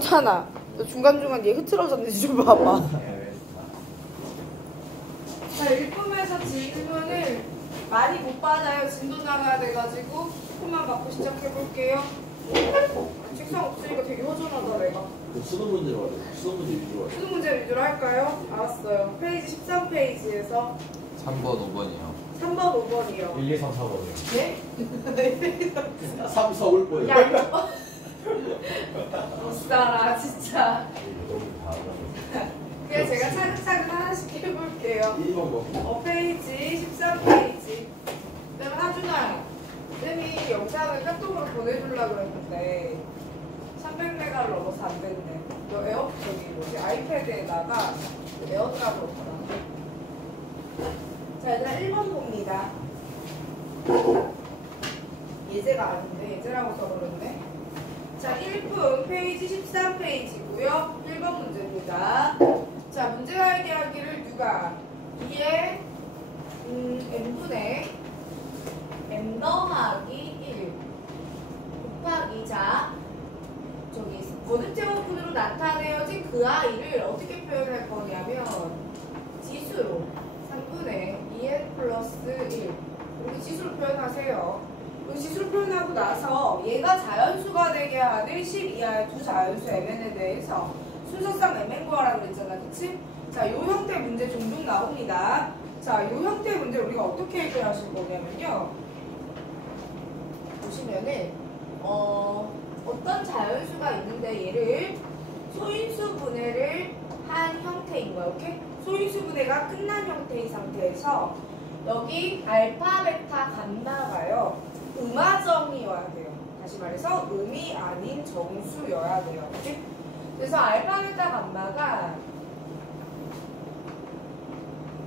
성찬아, 너 중간중간 얘 흐트러졌는지 좀 봐봐. 자, 일품에서 질문을 많이 못 받아요. 진도 나가야 돼가지고 조금만 받고 시작해볼게요. 책상 없으니까 되게 허전하다 내가. 수능 문제로 하래. 수능 문제 위주로 하래. 수능 문제 위주로 할까요? 알았어요. 페이지 13페이지에서 3번, 5번이요. 3번, 5번이요. 1, 2, 3, 4번이요. 네? 3, 4 올 거예요. 야, 이거. 못 살아, 진짜. 그냥 제가 차근차근 하나씩 해볼게요. 1번 뭐? 페이지 13페이지. 그다음에 하준아, 쌤이 영상을 카톡으로 보내주려고 그랬는데 300메가를 넘어서 안 된대. 너 저기 뭐지? 아이패드에다가 에어드랍을 없더라. 자, 얘들아 1번 봅니다. 예제가 아닌데 예제라고 써버렸네. 자, 1품 페이지 13페이지고요. 1번 문제입니다. 자, 문제와 해결하기를 누가 2에 n분의 n 더하기 1 곱하기 자 저기 거듭제곱분으로 나타내어진 그 아이를 어떻게 표현할 거냐면 지수로 3분의 2n 플러스 1 이렇게 지수로 표현하세요. 지수로 표현하고 나서 얘가 자연수가 되게 하는 10 이하의 두 자연수 mn에 대해서 순서상 mn 구하라고 그랬잖아, 그치? 자, 요 형태 문제 종종 나옵니다. 자, 요 형태 문제 우리가 어떻게 해결하실 거냐면요. 보시면은 어떤 자연수가 있는데 얘를 소인수 분해를 한 형태인 거야, 오케이? 소인수 분해가 끝난 형태인 상태에서 여기 알파, 베타, 감마가요. 음화정이어야 돼요. 다시 말해서 음이 아닌 정수여야 돼요. 오케이? 그래서 알파, 베타, 감마가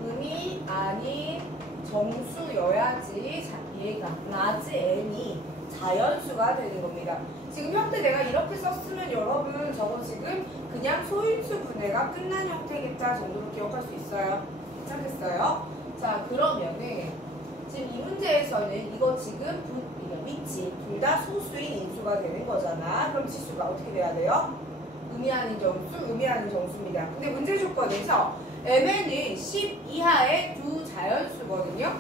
음이 아닌 정수여야지 얘가 라지 n이 자연수가 되는 겁니다. 지금 형태 내가 이렇게 썼으면 여러분 저거 지금 그냥 소인수 분해가 끝난 형태겠다 정도로 기억할 수 있어요. 괜찮겠어요? 자, 그러면은 지금 이 문제에서는 이거 지금 위치 둘 다 소수인 인수가 되는 거잖아. 그럼 지수가 어떻게 돼야 돼요? 음이 아닌 정수, 음이 아닌 정수입니다. 근데 문제 조건에서 mn은 10 이하의 두 자연수거든요.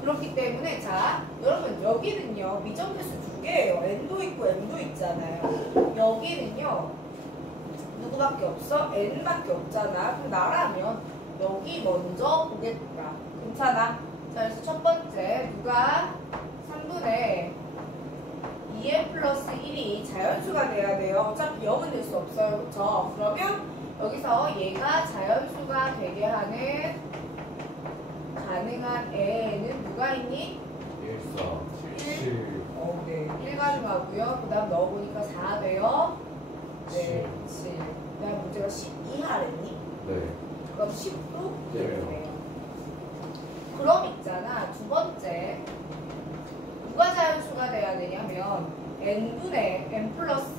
그렇기 때문에 자, 여러분 여기는요 미정계수 두 개예요. n도 있고 m도 있잖아요. 여기는요 누구밖에 없어? n밖에 없잖아. 그럼 나라면 여기 먼저 보겠다. 괜찮아? 자, 그래서 첫 번째 누가 3분의 2n 플러스 1이 자연수가 돼야 돼요. 어차피 0은 될 수 없어요. 그쵸? 그러면 여기서 얘가 자연수가 되게 하는 가능한 애는 누가 있니? 1, 4, 7. 네. 1 가능하고요. 그 다음 넣어보니까 4 돼요. 네, 7. 그 다음 문제가 10 이하랬니? 네. 그럼 10도 네. 돼요. 그럼 있잖아. 두 번째. 누가 자연수가 돼야 되냐면 n분의 n 플러스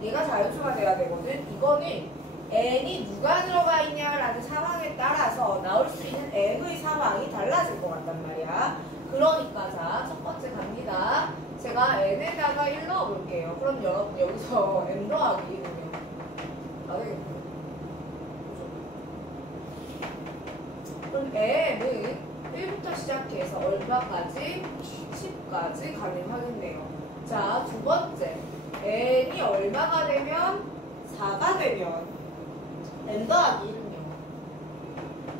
얘가 자연수가 돼야 되거든. 이거는 n이 누가 들어가 있냐라는 상황에 따라서 나올 수 있는 n의 상황이 달라질 것 같단 말이야. 그러니까 자, 첫 번째 갑니다. 제가 n에다가 1 넣어볼게요. 그럼 여러분 여기서 n 더하기 1이면 안 되겠죠? 그럼 n은 1부터 시작해서 얼마까지? 10까지 가능하겠네요. 자, 두 번째. n이 얼마가 되면? 4가 되면 n 더하기 1은요.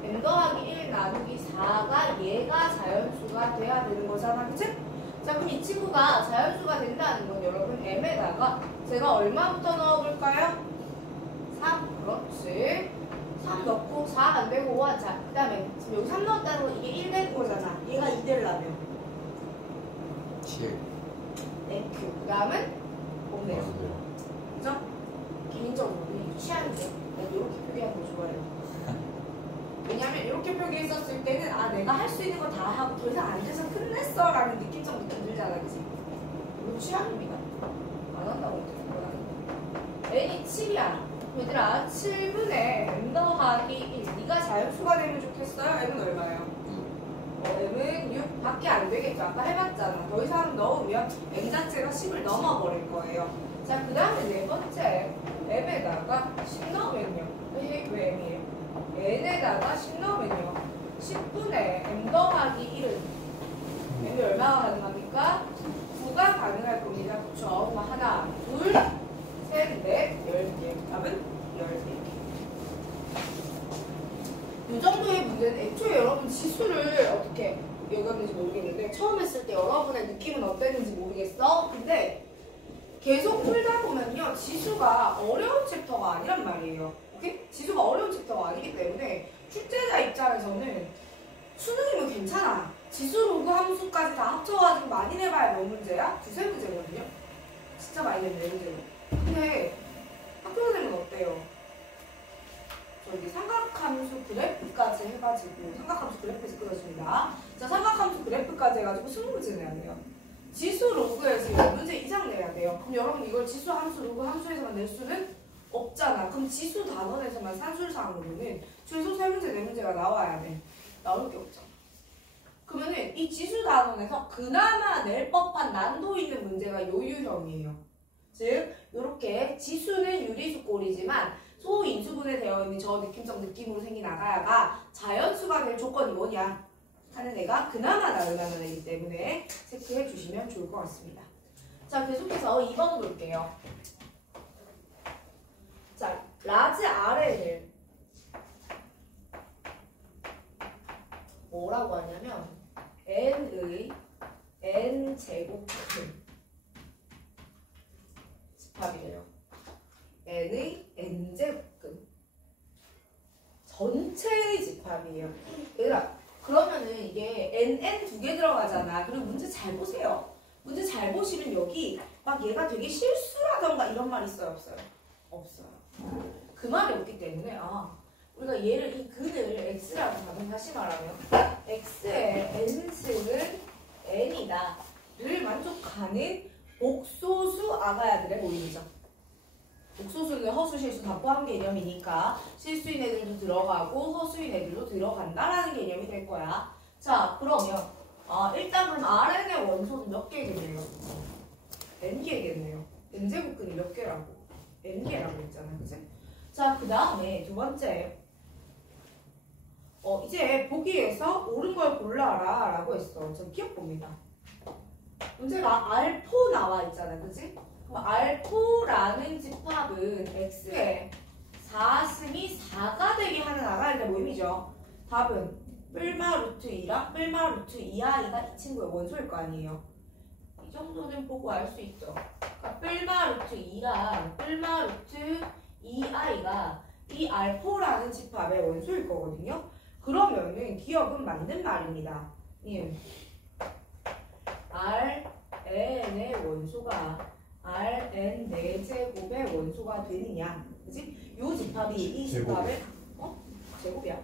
n 더하기 1 나누기 4가 얘가 자연수가 돼야 되는 거잖아. 그치? 자, 그럼 이 친구가 자연수가 된다는 건 여러분 m에다가 제가 얼마부터 넣어볼까요? 3. 그렇지. 3 넣고 4 안 되고 5 한. 자, 그 다음에 지금 여기 3 넣었다는 건 이게 1 되는 거잖아. 얘가 2 되려면 7. 땡큐. 그 다음은 없네요. 그죠? 개인적으로 취향이죠. 내가 이렇게 표기하는 거 좋아해요. 왜냐면 이렇게 표기했었을 때는 아, 내가 할 수 있는 거 다 하고 더 이상 안 돼서 끝냈어 라는 느낌적 느낌 들잖아. 그치? 이거 취향입니다. 안 한다고 어떻게 n이 7이야. 얘들아, 7분의 n 더하기 1. 네가 자연수가 되면 좋겠어요? n은 얼마예요? m은 6 밖에 안 되겠죠. 아까 해봤잖아. 더 이상 넣으면 m 자체가 10을 넘어버릴 거예요. 자, 그 다음에 네 번째 m에다가 10 넣으면요. 왜 m이에요? n에다가 10 넣으면요. 10분의 m 더하기 1은 m이 얼마가 가능합니까? 9가 가능할 겁니다. 그쵸? 그럼 하나, 둘, 셋, 넷, 10개. 답은 10개. 이 정도의 문제는 애초에 여러분 지수를 어떻게 여겼는지 모르겠는데 처음 했을 때 여러분의 느낌은 어땠는지 모르겠어. 근데 계속 풀다 보면요. 지수가 어려운 챕터가 아니란 말이에요. 오케이? 지수가 어려운 챕터가 아니기 때문에 출제자 입장에서는 수능이면 괜찮아. 지수 로그 함수까지 다 합쳐가지고 많이 내봐야 몇 문제야? 두세 문제거든요. 진짜 많이 내면 네 문제로. 근데 학교 선생님은 어때요? 저기 삼각함수 그래프까지 해가지고 삼각함수 그래프에서 끊어줍니다. 자, 삼각함수 그래프까지 해가지고 20문제 내야 돼요. 지수 로그에서 10문제 이상 내야 돼요. 그럼 여러분 이걸 지수 함수 로그 함수에서만 낼 수는 없잖아. 그럼 지수 단원에서만 산술상으로는 최소 3문제 4문제가 나와야 돼. 나올 게 없잖아. 그러면은 이 지수 단원에서 그나마 낼 법한 난도 있는 문제가 요 유형이에요. 즉 이렇게 지수는 유리수꼴이지만 소인수분해 되어 있는 저 느낌적 느낌으로 생긴 아가야가 자연수가 될 조건이 뭐냐 하는 애가 그나마 나을 만한 애이기 때문에 체크해 주시면 좋을 것 같습니다. 자, 계속해서 2번 볼게요. 자, 라지 R을 뭐라고 하냐면 n의 n제곱근 집합이래요. n의 n제곱근 전체의 집합이에요. 얘들아, 그러면은 이게 nn 두 개 들어가잖아. 그리고 문제 잘 보세요. 문제 잘 보시면 여기 막 얘가 되게 실수라던가 이런 말 있어요? 없어요? 없어요. 그 말이 없기 때문에 우리가 얘를 이 근을 x라고 하면 다시 말하면 x의 n승은 n이다 를 만족하는 복소수 아가야들의 모임이죠. 복소수는 허수, 실수 다 포함 개념이니까 실수인 애들도 들어가고 허수인 애들도 들어간다라는 개념이 될 거야. 자, 그러면 일단 그럼 Rn의 원소는 몇 개겠네요? n개겠네요. n제곱근이 몇 개라고? n개라고 했잖아, 그치? 자, 그 다음에 두 번째 이제 보기에서 옳은 걸 골라라 라고 했어. 저 기억 봅니다. 문제가 R4 나와 있잖아, 그치? 그럼 R4라는 집합은 X에 4승이 4가 되게 하는 아가리의 모임이죠. 답은 뿔마 루트 2랑 뿔마 루트 2i가 이 친구의 원소일 거 아니에요. 이 정도는 보고 알 수 있죠. 그러니까 뿔마 루트 2랑 뿔마 루트 2i가 이 R4라는 집합의 원소일 거거든요. 그러면은 기억은 맞는 말입니다. Rn의 원소가 Rn 4제곱의 원소가 되느냐, 그치? 요 집합이 이 집합의 제곱이야.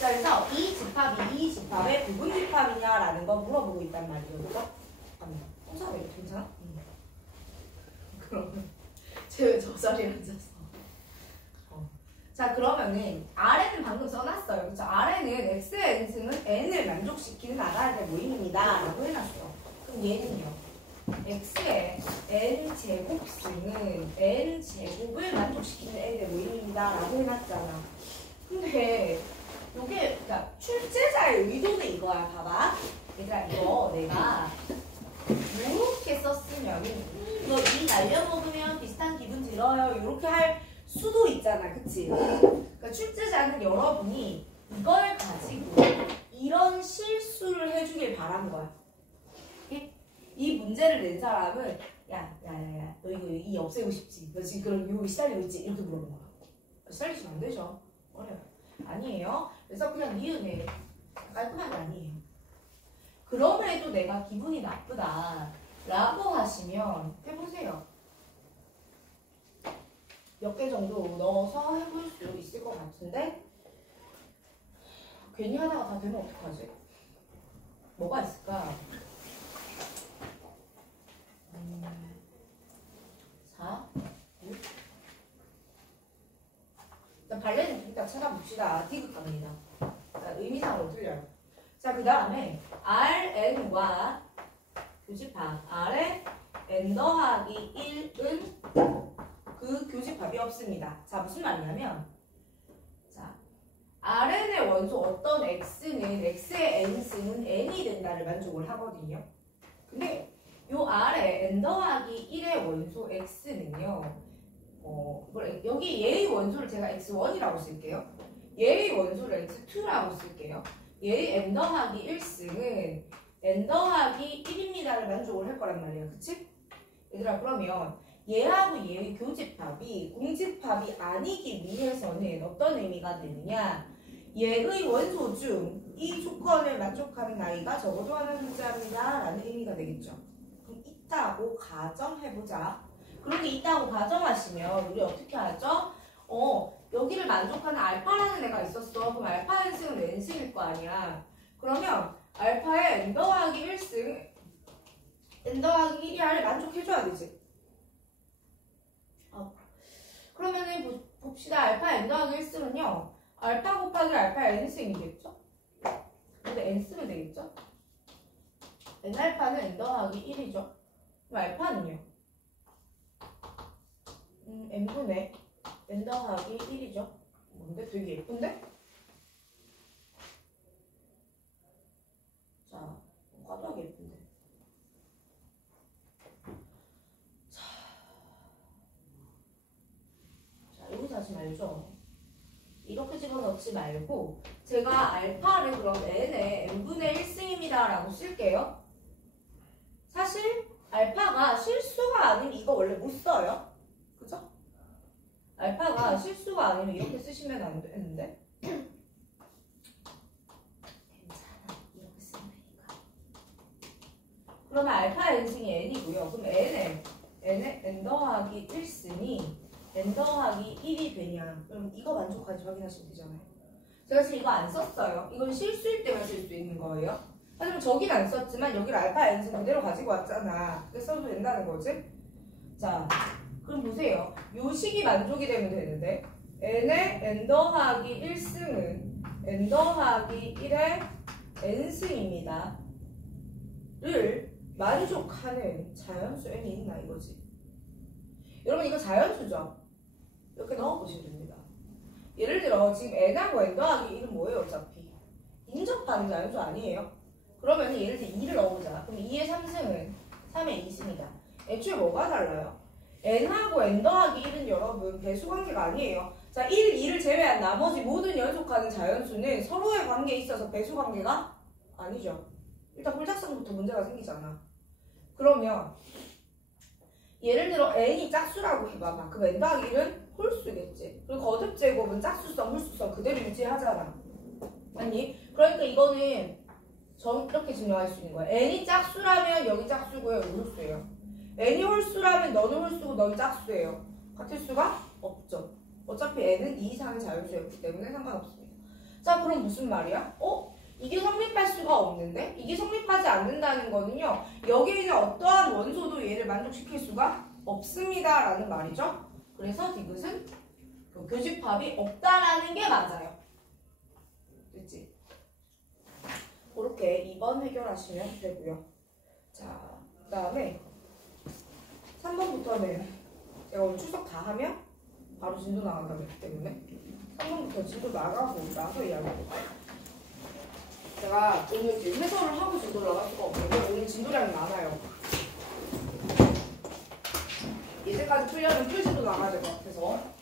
자, 그래서 이 집합이 이 집합의 부분 집합이냐라는 거 물어보고 있단 말이에요. 그죠? 혼자 왜 괜찮아? 그러면 저 자리에 앉았어. 자, 그러면은 Rn은 방금 써놨어요. 그쵸? Rn은 X의 n승은 n을 만족시키는 아가야의 모임입니다 라고 해놨어. 그럼 얘는요, X의 n제곱승은 n제곱을 만족시키는 n의 모임입니다 라고 해놨잖아. 근데 요게 그러니까 출제자의 의도는 이거야. 봐봐, 얘들아, 이거 내가 이렇게 썼으면 이거 이 날려먹으면 비슷한 기분 들어요 이렇게 할 수도 있잖아, 그치? 그러니까 출제자는 여러분이 이걸 가지고 이런 실수를 해주길 바라는 거야. 오케이? 이 문제를 낸 사람은 야, 너 이거 이 없애고 싶지? 너 지금 그런 유혹에 시달리고 있지? 이렇게 물어본 거야. 시달리시면 안 되죠. 어려요. 아니에요. 그래서 그냥 니은에 깔끔한 게 아니에요. 그럼에도 내가 기분이 나쁘다 라고 하시면 해보세요. 몇 개 정도 넣어서 해볼 수 있을 것 같은데 괜히 하다가 다 되면 어떡하지? 뭐가 있을까? 갈래는 일단 찾아봅시다. 디귿 갑니다. 자, 의미상으로 틀려요. 자, 그 다음에 Rn과 교집합 R에 n 더하기 1은 그 교집합이 없습니다. 자, 무슨 말이냐면 자, Rn의 원소 어떤 x는 x의 n승은 n이 된다를 만족을 하거든요. 근데 요 R에 n 더하기 1의 원소 x는요. 여기 얘의 원소를 제가 x1이라고 쓸게요. 얘의 원소를 x2라고 쓸게요. 얘의 n 더하기 1승은 n 더하기 1입니다를 만족을 할 거란 말이야. 그치? 얘들아, 그러면 얘하고 얘의 교집합이 공집합이 아니기 위해서는 어떤 의미가 되느냐? 얘의 원소 중 이 조건을 만족하는 아이가 적어도 하나 존재합니다 라는 의미가 되겠죠. 그럼 있다고 가정해보자. 그런 게 있다고 가정하시면 우리 어떻게 하죠? 여기를 만족하는 알파라는 애가 있었어. 그럼 알파 n승은 n승일 거 아니야. 그러면 알파의 n 더하기 1승 n 더하기 1을 만족해줘야 되지. 그러면은 봅시다. 알파 n 더하기 1승은요. 알파 곱하기 알파 n승이겠죠? 근데 n 쓰면 되겠죠? n 알파는 n 더하기 1이죠. 그럼 알파는요? n분의 n 더하기 1이죠. 뭔데? 되게 예쁜데? 자, 과도하게 예쁜데. 자, 여기서 하지 말죠. 이렇게 집어넣지 말고 제가 알파를 그럼 n에 n분의 1승입니다 라고 쓸게요. 사실 알파가 실수가 아니면 이거 원래 못 써요. 그죠? 알파가 실수가 아니면 이렇게 쓰시면 안 되는데. 괜찮아. 이렇게 쓰면 되니까. 그러면 알파 n승이 n이고요. 그럼 n에 n 더하기 1승이 n 더하기 1이 되냐? 그럼 이거 만족하지 확인하시면 되잖아요. 제가 지금 이거 안 썼어요. 이건 실수일 때만 쓸 수 있는 거예요. 하지만 저기는 안 썼지만 여기를 알파 n승 그대로 가지고 왔잖아. 그래서 써도 된다는 거지. 자, 그럼 보세요. 요 식이 만족이 되면 되는데 n의 n 더하기 1승은 n 더하기 1의 n승입니다. 를 만족하는 자연수 n이 있나 이거지. 여러분 이거 자연수죠? 이렇게 넣어보시면 됩니다. 예를 들어 지금 n하고 n 더하기 1은 뭐예요 어차피? 인접하는 자연수 아니에요? 그러면 예를 들어 2를 넣어보자. 그럼 2의 3승은 3의 2승이다. 애초에 뭐가 달라요? n하고 n 더하기 1은 여러분 배수관계가 아니에요. 자, 1, 2를 제외한 나머지 모든 연속하는 자연수는 서로의 관계에 있어서 배수관계가 아니죠. 일단 홀작성부터 문제가 생기잖아. 그러면 예를 들어 n이 짝수라고 해봐봐. 그럼 n 더하기 1은 홀수겠지. 그리고 거듭 제곱은 짝수성, 홀수성 그대로 유지하잖아. 맞니? 그러니까 이거는 이렇게 증명할 수 있는 거야. n이 짝수라면 여기 짝수고요. 여기 홀수예요. n이 홀수라면 너는 홀수고 넌 짝수예요. 같을 수가 없죠. 어차피 n은 2 이상의 자연수였기 때문에 상관없습니다. 자, 그럼 무슨 말이야? 이게 성립할 수가 없는데? 이게 성립하지 않는다는 거는요. 여기에 있는 어떠한 원소도 얘를 만족시킬 수가 없습니다 라는 말이죠. 그래서 디귿은 교집합이 없다라는 게 맞아요. 됐지? 그렇게 2번 해결하시면 되고요. 자, 그 다음에 3번부터는 제가 오늘 출석 다 하면 바로 진도 나간다기 때문에 3번부터 진도 나가고 나서 이야기해볼게요. 제가 오늘 이제 해설을 하고 진도를 나갈 수가 없는데 오늘 진도량이 많아요. 이제까지 풀려는 풀진도 나가야 될 것 같아서.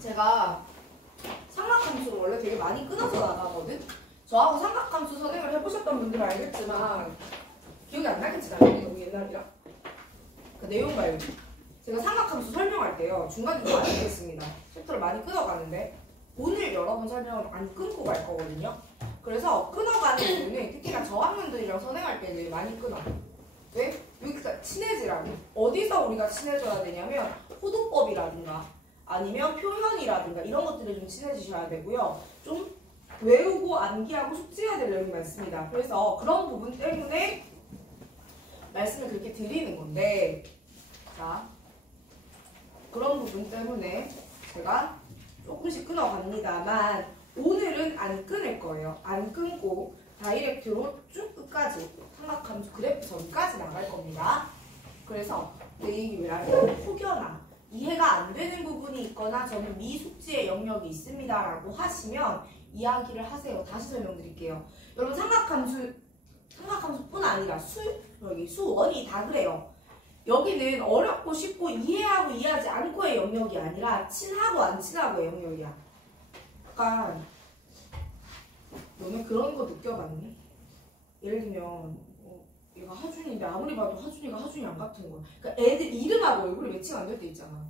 제가 삼각함수를 원래 되게 많이 끊어서 나가거든? 저하고 삼각함수 선행을 해보셨던 분들은 알겠지만 기억이 안 나겠지만 너무 옛날이라 그 내용 말고 제가 삼각함수 설명할 때요 중간중간 많이 끊습니다. 챕터를 많이 끊어가는데 오늘 여러분 설명을 안 끊고 갈 거거든요. 그래서 끊어가는 이유는 특히나 저학년들이랑 선행할 때는 많이 끊어. 왜? 여기가 친해지라고. 어디서 우리가 친해져야 되냐면 호도법이라든가 아니면 표현이라든가 이런 것들을 좀 친해지셔야 되고요. 좀 외우고 암기하고 숙지해야 될 내용이 많습니다. 그래서 그런 부분 때문에 말씀을 그렇게 드리는 건데, 자, 그런 부분 때문에 제가 조금씩 끊어갑니다만 오늘은 안 끊을 거예요. 안 끊고 다이렉트로 쭉 끝까지 삼각함수 그래프 전까지 나갈 겁니다. 그래서 내 얘기 왜 하냐면 혹여나 이해가 안 되는 부분이 있거나 저는 미숙지의 영역이 있습니다 라고 하시면 이야기를 하세요. 다시 설명드릴게요. 여러분 삼각함수뿐 아니라 수원이 다 그래요. 여기는 어렵고 쉽고 이해하고 이해하지 않고의 영역이 아니라 친하고 안 친하고의 영역이야. 약간 너네 그런 거 느껴봤니? 예를 들면 얘가 하준이인데 아무리 봐도 하준이가 하준이 안 같은 거야. 그러니까 애들 이름하고 얼굴이 매칭 안 될 때 있잖아.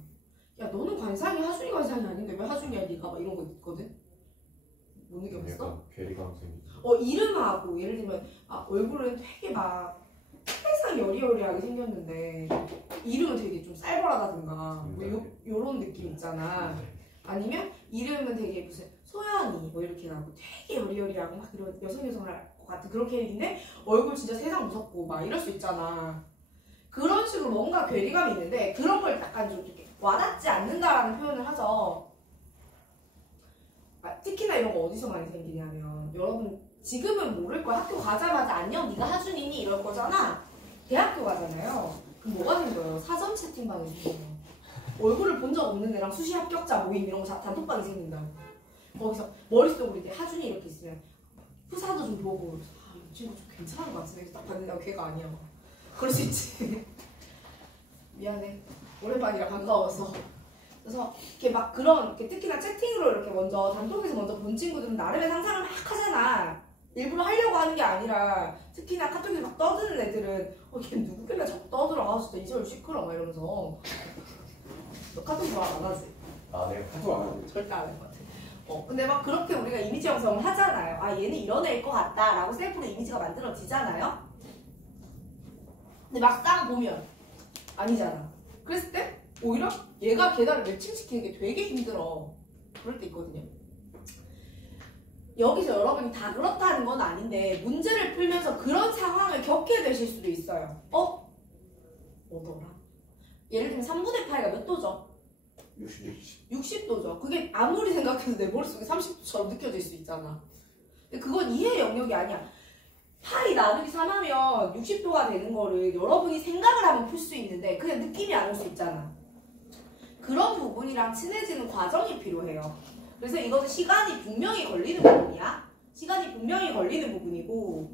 야 너는 관상이 하준이 관상이 아닌데 왜 하준이야 니가 막 이런 거 있거든? 못 느껴봤어? 약간 괴리감성이. 이름하고 예를 들면 얼굴은 되게 막 항상 여리여리하게 생겼는데 이름은 되게 좀 쌀벌하다든가 뭐 요런 느낌 있잖아. 아니면 이름은 되게 무슨 소연이 뭐 이렇게 나고 되게 여리여리하고 막 이런 여성할 것 같은 그런 캐릭인데 얼굴 진짜 세상 무섭고 막 이럴 수 있잖아. 그런 식으로 뭔가 괴리감이 있는데 그런 걸 약간 좀 이렇게 와닿지 않는다라는 표현을 하죠. 특히나 이런 거 어디서 많이 생기냐면 여러분 지금은 모를 거야. 학교 가자마자 안녕 네가 하준이니 이럴 거잖아. 대학교 가잖아요. 그럼 뭐가 생겨요? 사전 채팅방이 생겨요. 얼굴을 본 적 없는 애랑 수시 합격자 모임 이런 거 단톡방이 생긴다고. 거기서 머릿속으로 이제 하준이 이렇게 있으면 후사도 좀 보고 이 친구 좀 괜찮은 것 같은데 딱 봤는데 걔가 아니야. 그럴 수 있지. 미안해. 오랜만이라 반가워서. 그래서 이렇게 막 그런 이렇게 특히나 채팅으로 이렇게 먼저 단톡에서 먼저 본 친구들은 나름의 상상을 막 하잖아. 일부러 하려고 하는 게 아니라 특히나 카톡에서 막 떠드는 애들은 걔 누구길래 자꾸 떠들어. 진짜 이절 시끄러 막 이러면서. 너 카톡 말 안 하지? 내가 카톡 안 하고. 절대 안 할 것 같아. 근데 막 그렇게 우리가 이미지 형성을 하잖아요. 얘는 이런 애일 것 같다 라고 셀프로 이미지가 만들어지잖아요. 근데 막상 보면 아니잖아. 그랬을 때 오히려 얘가 걔를 매칭시키는 게 되게 힘들어. 그럴 때 있거든요. 여기서 여러분이 다 그렇다는 건 아닌데 문제를 풀면서 그런 상황을 겪게 되실 수도 있어요. 뭐더라? 예를 들면 3분의 파이가 몇 도죠? 60도죠. 그게 아무리 생각해도 내 머릿속에 30도처럼 느껴질 수 있잖아. 근데 그건 이해 영역이 아니야. 파이 나누기 3하면 60도가 되는 거를 여러분이 생각을 하면 풀 수 있는데 그냥 느낌이 안 올 수 있잖아. 그런 부분이랑 친해지는 과정이 필요해요. 그래서 이것은 시간이 분명히 걸리는 부분이야. 시간이 분명히 걸리는 부분이고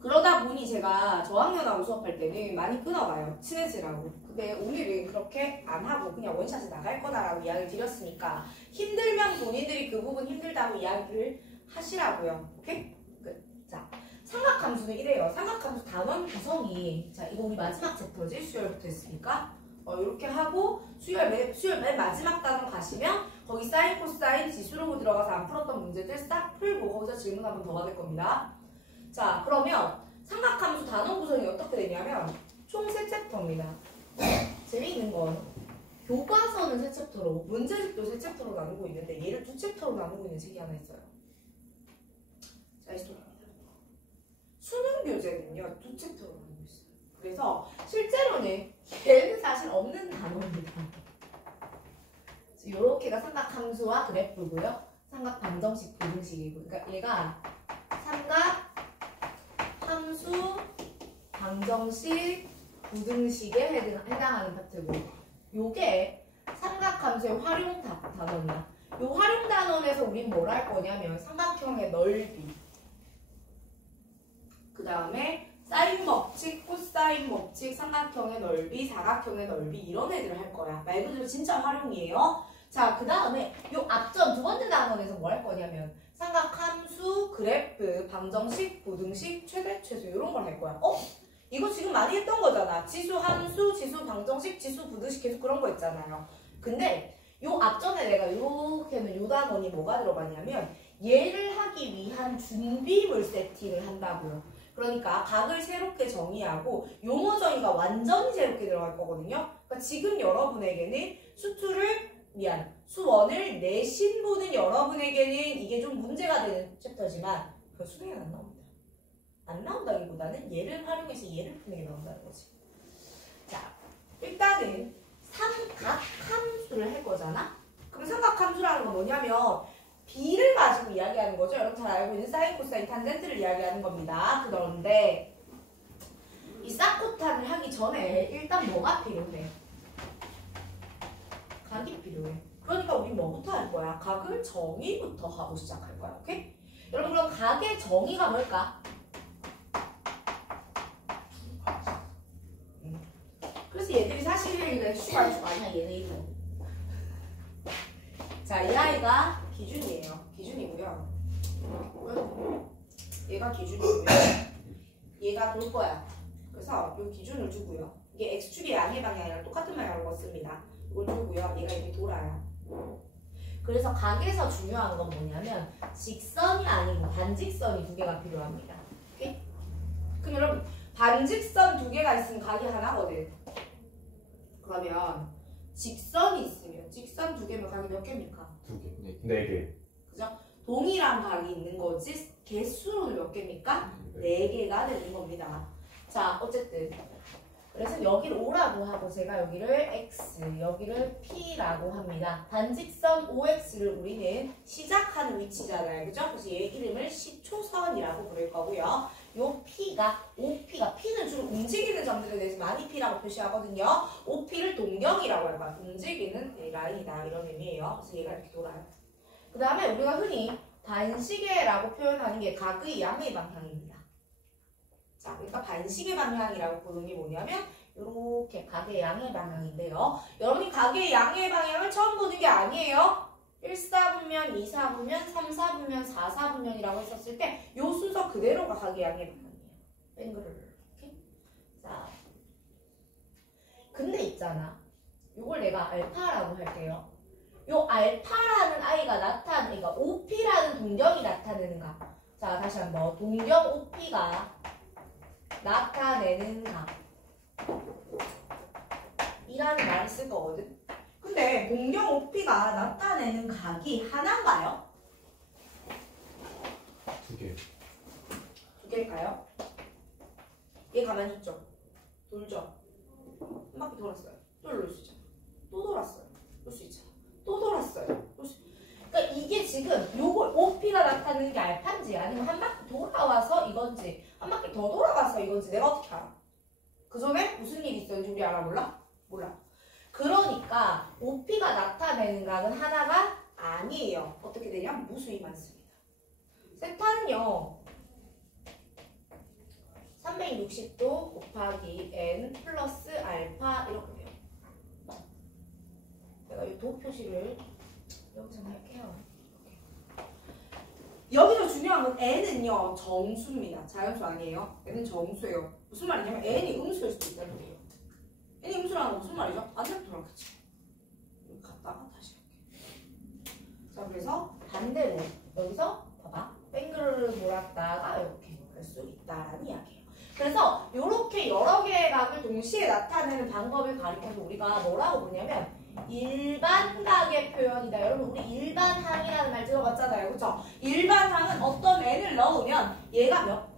그러다 보니 제가 저학년하고 수업할 때는 많이 끊어가요. 친해지라고. 근데 오늘은 그렇게 안 하고 그냥 원샷에 나갈 거다라고 이야기를 드렸으니까 힘들면 본인들이 그 부분 힘들다고 이야기를 하시라고요. 오케이? 끝. 자, 삼각함수는 이래요. 삼각함수 단원 구성이 자 이거 우리 마지막 챕터지? 수열부터 했으니까 이렇게 하고 수열 맨 마지막 단원 가시면 거기 사인, 코사인, 지수로 들어가서 안 풀었던 문제들 싹 풀고 거기서 질문 한 번 더 받을 겁니다. 자, 그러면 삼각함수 단원 구성이 어떻게 되냐면 총 3챕터입니다. 재미있는 건 교과서는 3챕터로 문제집도 3챕터로 나누고 있는데 얘를 2챕터로 나누고 있는 책이 하나 있어요. 자, 있습니다. 수능 교재는요 2챕터로 나누고 있어요. 그래서 실제로는 얘는 사실 없는 단어입니다. 이렇게가 삼각함수와 그래프고요. 삼각 방정식 부등식이고, 그러니까 얘가 삼각 함수 방정식 부등식에 해당하는 파트고, 요게 삼각함수의 활용 단원이야. 요 활용 단원에서 우린 뭘 할 거냐면 삼각형의 넓이, 그 다음에 사인 법칙, 코사인 법칙, 삼각형의 넓이, 사각형의 넓이 이런 애들을 할 거야. 말 그대로 진짜 활용이에요. 자, 그 다음에 요 앞전 두 번째 단원에서 뭐 할 거냐면 삼각함수, 그래프, 방정식, 부등식, 최대, 최소 이런 걸 할 거야. 이거 지금 많이 했던 거잖아. 지수 함수, 지수 방정식, 지수 부등식 계속 그런 거 있잖아요. 근데 요 앞전에 내가 요렇게는 요 단원이 뭐가 들어가냐면 얘를 하기 위한 준비물 세팅을 한다고요. 그러니까 각을 새롭게 정의하고 용어 정의가 완전히 새롭게 들어갈 거거든요. 그러니까 지금 여러분에게는 수1을 내신 분은 여러분에게는 이게 좀 문제가 되는 챕터지만 그 수능에 안 나옵니다. 안 나온다기보다는 얘를 활용해서 얘를 푸는 게 나온다는 거지. 자, 일단은 삼각함수를 할 거잖아? 그럼 삼각함수라는 건 뭐냐면 B를 가지고 이야기하는 거죠. 여러분 잘 알고 있는 사인, 코사인, 탄젠트를 이야기하는 겁니다. 그런데 이 쌍코탄을 하기 전에 일단 뭐가 필요해? 각이 필요해. 그러니까 우리 뭐부터 할 거야? 각을 정의부터 하고 시작할 거야. 오케이? 여러분 그럼 각의 정의가 뭘까? 그래서 얘들이 사실 수가 아니야 얘네 이름. 자, 이 아이가 기준이에요. 기준이고요. 얘가 기준이고요. 얘가 돌 거야. 그래서 이 기준을 두고요. 이게 x축의 양의 방향이랑 똑같은 방향으로 씁니다. 이걸 두고요. 얘가 이렇게 돌아요. 그래서 각에서 중요한 건 뭐냐면 직선이 아니고 반직선이 두 개가 필요합니다. 오케이? 그럼 여러분 반직선 두 개가 있으면 각이 하나거든. 그러면 직선이 있으면 직선 두 개면 각이 몇 개입니까? 2개. 4개. 그죠? 동일한 각이 있는 거지 개수로는 몇 개입니까? 4개가 되는 겁니다. 자, 어쨌든 그래서 여기를 O라고 하고 제가 여기를 X, 여기를 P라고 합니다. 반직선 OX를 우리는 시작하는 위치잖아요. 그죠? 그래서 얘 이름을 시초선이라고 부를 거고요. 요 P가, OP가, P는 주로 움직이는 점들에 대해서 많이 P라고 표시하거든요. OP를 동경이라고 할 거야. 움직이는 라인이다 이런 의미예요. 그래서 얘가 이렇게 돌아요. 그 다음에 우리가 흔히 반시계라고 표현하는 게 각의 양의 방향입니다. 자, 그러니까 반시계 방향이라고 부르는 게 뭐냐면 이렇게 각의 양의 방향인데요. 여러분이 각의 양의 방향을 처음 보는 게 아니에요. 1사분면, 2사분면, 3사분면, 4사분면이라고 했었을 때 이 순서 그대로가 각의 양의 방향이에요. 뱅그를 이렇게. 자, 근데 있잖아. 이걸 내가 알파라고 할게요. 요 알파라는 아이가 나타내는, 그러니까 OP라는 동경이 나타내는 각. 자, 다시 한번. 동경 OP가 나타내는 각 이라는 말을 쓸 거거든. 근데 동경 OP가 나타내는 각이 하나인가요? 2개. 두 개일까요? 얘 가만히 있죠? 돌죠? 한 바퀴 돌았어요. 또 돌 수 있잖아. 또 돌았어요. 돌 수 있잖아. 또 돌았어요. 돌 수... 그러니까 이게 지금 요걸 OP가 나타내는 게 알파인지 아니면 한 바퀴 돌아와서 이건지 한 바퀴 더 돌아가서 이건지 내가 어떻게 알아? 그 전에 무슨 일이 있었는지 우리 알아? 몰라? 몰라. 그러니까 OP가 나타내는 각은 하나가 아니에요. 어떻게 되냐? 무수히 많습니다. 세타는요 360도 곱하기 n 플러스 알파 이렇게 돼요. 제가 이 도 표시를 여기서 할게요. 여기서 중요한 건 n은요 정수입니다. 자연수 아니에요. n은 정수예요. 무슨 말이냐면 n이 음수일 수도 있다는 거예요. n이 음수라는 건 무슨 말이죠? 반대로 돌아가지. 갔다가 다시 이렇게. 자, 그래서 반대로 여기서 봐봐. 뱅글을 돌았다가 이렇게 할 수 있다라는 이야기예요. 그래서 이렇게 여러 개의 각을 동시에 나타내는 방법을 가리켜서 우리가 뭐라고 부르냐면 일반각의 표현이다. 여러분 우리 일반항이라는 말 들어봤잖아요. 그렇죠? 일반항은 어떤 n을 넣으면 얘가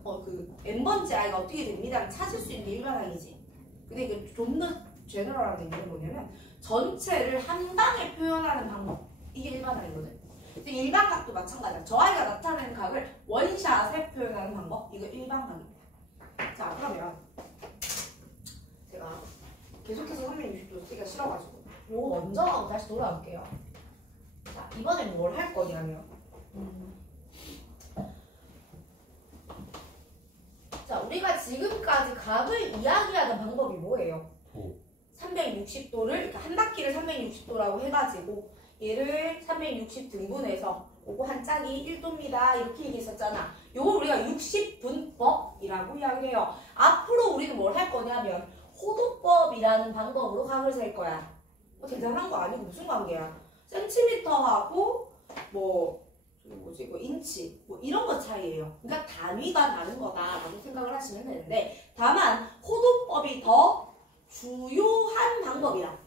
n번째 i가 어떻게 됩니다. 찾을 수 있는 게 일반항이지. 근데 이게 좀 더 제너럴한 의미는 뭐냐면 전체를 한 방에 표현하는 방법. 이게 일반항이거든. 근데 일반각도 마찬가지야. 저 아이가 나타내는 각을 원샷에 표현하는 방법. 이거 일반각입니다. 자, 그러면 제가 계속해서 360도 쓰기가 싫어가지고 요거 먼저 하고 다시 돌아올게요. 자, 이번엔 뭘 할 거냐면 자, 우리가 지금까지 각을 이야기하는 방법이 뭐예요? 360도를, 그러니까 한 바퀴를 360도라고 해가지고 얘를 360 등분해서 요거 한 짝이 1도입니다. 이렇게 얘기했었잖아. 요거 우리가 60분법이라고 이야기를 해요. 앞으로 우리는 뭘 할 거냐면 호도법이라는 방법으로 각을 셀 거야. 대단한 거 아니고 무슨 관계야? 센티미터하고 뭐 저기 뭐지? 이거 인치 뭐 이런 거 차이예요. 그러니까 단위가 다른 거다라고 생각을 하시면 되는데 다만 호도법이 더 주요한 방법이야.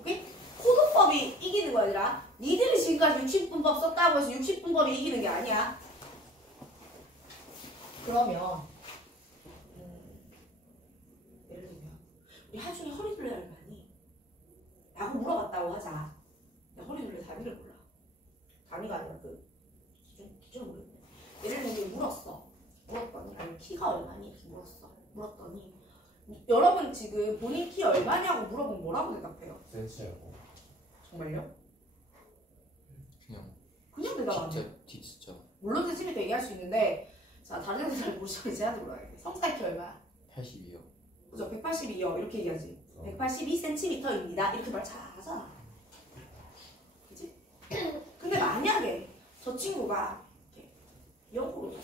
오케이? 호도법이 이기는 거 아니라 니들이 지금까지 60분법 썼다고 해서 60분법이 이기는 게 아니야. 그러면 예를 들면 우리 하준이 허리 둘레 얼마니? 라고 물어봤다고 하자. 야, 허리 둘레 단위를 몰라. 단위가 아니라 그 기준을 모르겠네. 예를 들면 물었어. 물었더니 아니 키가 얼마니? 이렇게 물었더니 여러분 지금 본인 키 얼마냐고 물어보면 뭐라고 대답해요? 센치하고. 정말요? 그냥 대답 안 해. 뒷숫자 물론 세심히 얘기할 수 있는데 자 다른 애들 잘 모르시면 제한테 물어야겠네. 성사의 키 얼마야? 82요. 그죠? 182요. 이렇게 얘기하지. 182cm입니다. 이렇게 말 잘하잖아. 그치? 근데 만약에 저 친구가 이렇게 영어로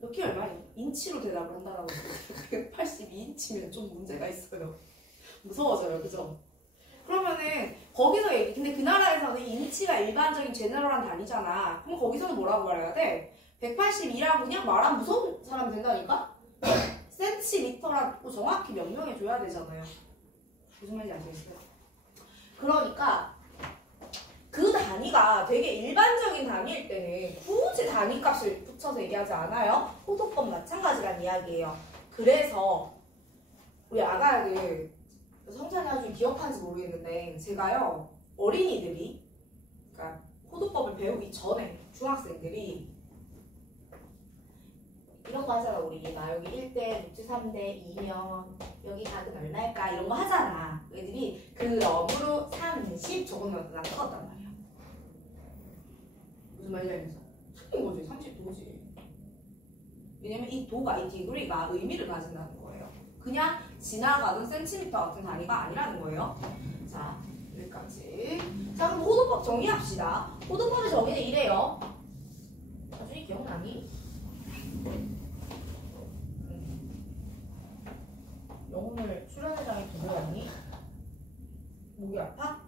너 키 얼마니? 인치로 대답을 한다라고 182인치면 좀 문제가 있어요. 무서워져요. 그죠? 그러면은 거기서 근데 그 나라에서는 인치가 일반적인 제너럴한 단위잖아. 그럼 거기서는 뭐라고 말해야 돼? 182라고 그냥 말하면 무서운 사람이 된다니까? 센티미터라고 정확히 명명해줘야 되잖아요. 무슨 말인지 아시겠어요? 그러니까 그 단위가 되게 일반적인 단위일 때는 굳이 단위값을 붙여서 얘기하지 않아요. 호도법 마찬가지란 이야기예요. 그래서 우리 아가들 성찬이 아주 기억하는지 모르겠는데 제가요 어린이들이 그러니까 호도법을 배우기 전에 중학생들이 이런 거 하잖아. 우리 나 여기 1대 루트 3대 2면 여기 각은 얼마일까 이런 거 하잖아. 애들이 그럼으로 30 적으면 난 적었단 말이야. 무슨 말인지 알겠어? 틀린 거지. 30도지. 왜냐면 이 도가 이 디그리가 의미를 가진다는 거예요. 그냥 지나가는 센티미터 같은 단위가 아니라는 거예요. 자 여기까지. 자 그럼 호도법 정의합시다. 호도법의 정의는 이래요. 나중에 기억나니? 영혼을 수련회장에 두고 왔니? 목이 아파?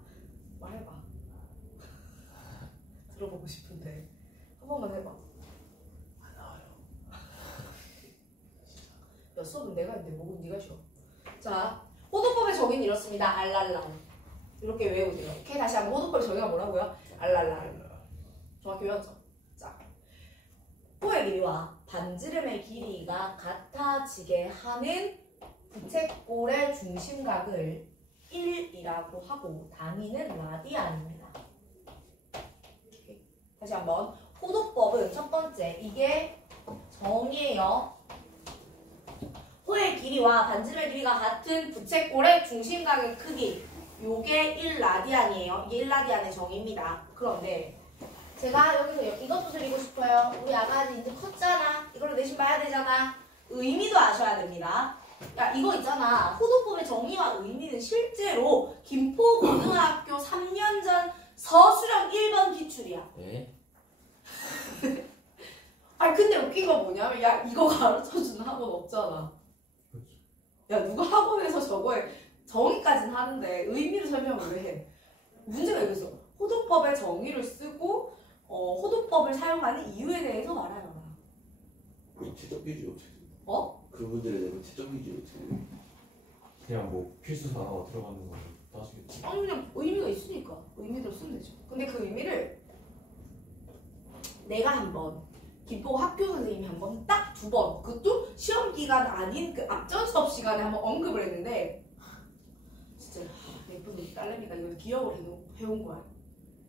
말해봐. 들어보고 싶은데 한 번만 해봐. 안 나와요. 야 수업은 내가 했는데 목은 네가 쉬어. 자 호도법의 정의는 이렇습니다. 알랄랑 이렇게 외우세요. 오케이 다시 한번 호도법의 정의가 뭐라고요? 알랄랑 정확히 외웠죠? 자 호의 길이와 반지름의 길이가 같아지게 하는 부채꼴의 중심각을 1이라고 하고 단위는 라디안입니다. 다시 한번 호도법은 첫 번째 이게 정의예요. 호의 길이와 반지름의 길이가 같은 부채꼴의 중심각의 크기 요게 1라디안이에요. 이게 1라디안의 정의입니다. 그런데 제가 여기서 이것도 드리고 싶어요. 우리 아가는 이제 컸잖아. 이걸로 내신 봐야 되잖아. 의미도 아셔야 됩니다. 야 이거 있잖아. 호도법의 정의와 의미는 실제로 김포고등학교 3년 전 서술형 1번 기출이야. 네? 아니 근데 웃긴 건 뭐냐면 야 이거 가르쳐주는 학원 없잖아. 그렇죠. 야 누가 학원에서 저거에 정의까지는 하는데 의미를 설명을 왜 해? 문제가 여기서 호도법의 정의를 쓰고 호도법을 사용하는 이유에 대해서 말하여라. 채점 기준이 어떻게 돼? 어? 그 문제를 내면 채점 기준이 어떻게 돼? 그냥 뭐 필수 단어가 들어가는 거 따지겠지. 아니 그냥 의미가 있으니까 의미대로 쓰면 되죠. 근데 그 의미를 내가 한번 김포 학교 선생님이 한번 딱 2번 그것도 시험 기간 아닌 그 앞전 수업 시간에 한번 언급을 했는데 진짜 예쁜 우리 딸내미가 이걸 기억을 해온 거야.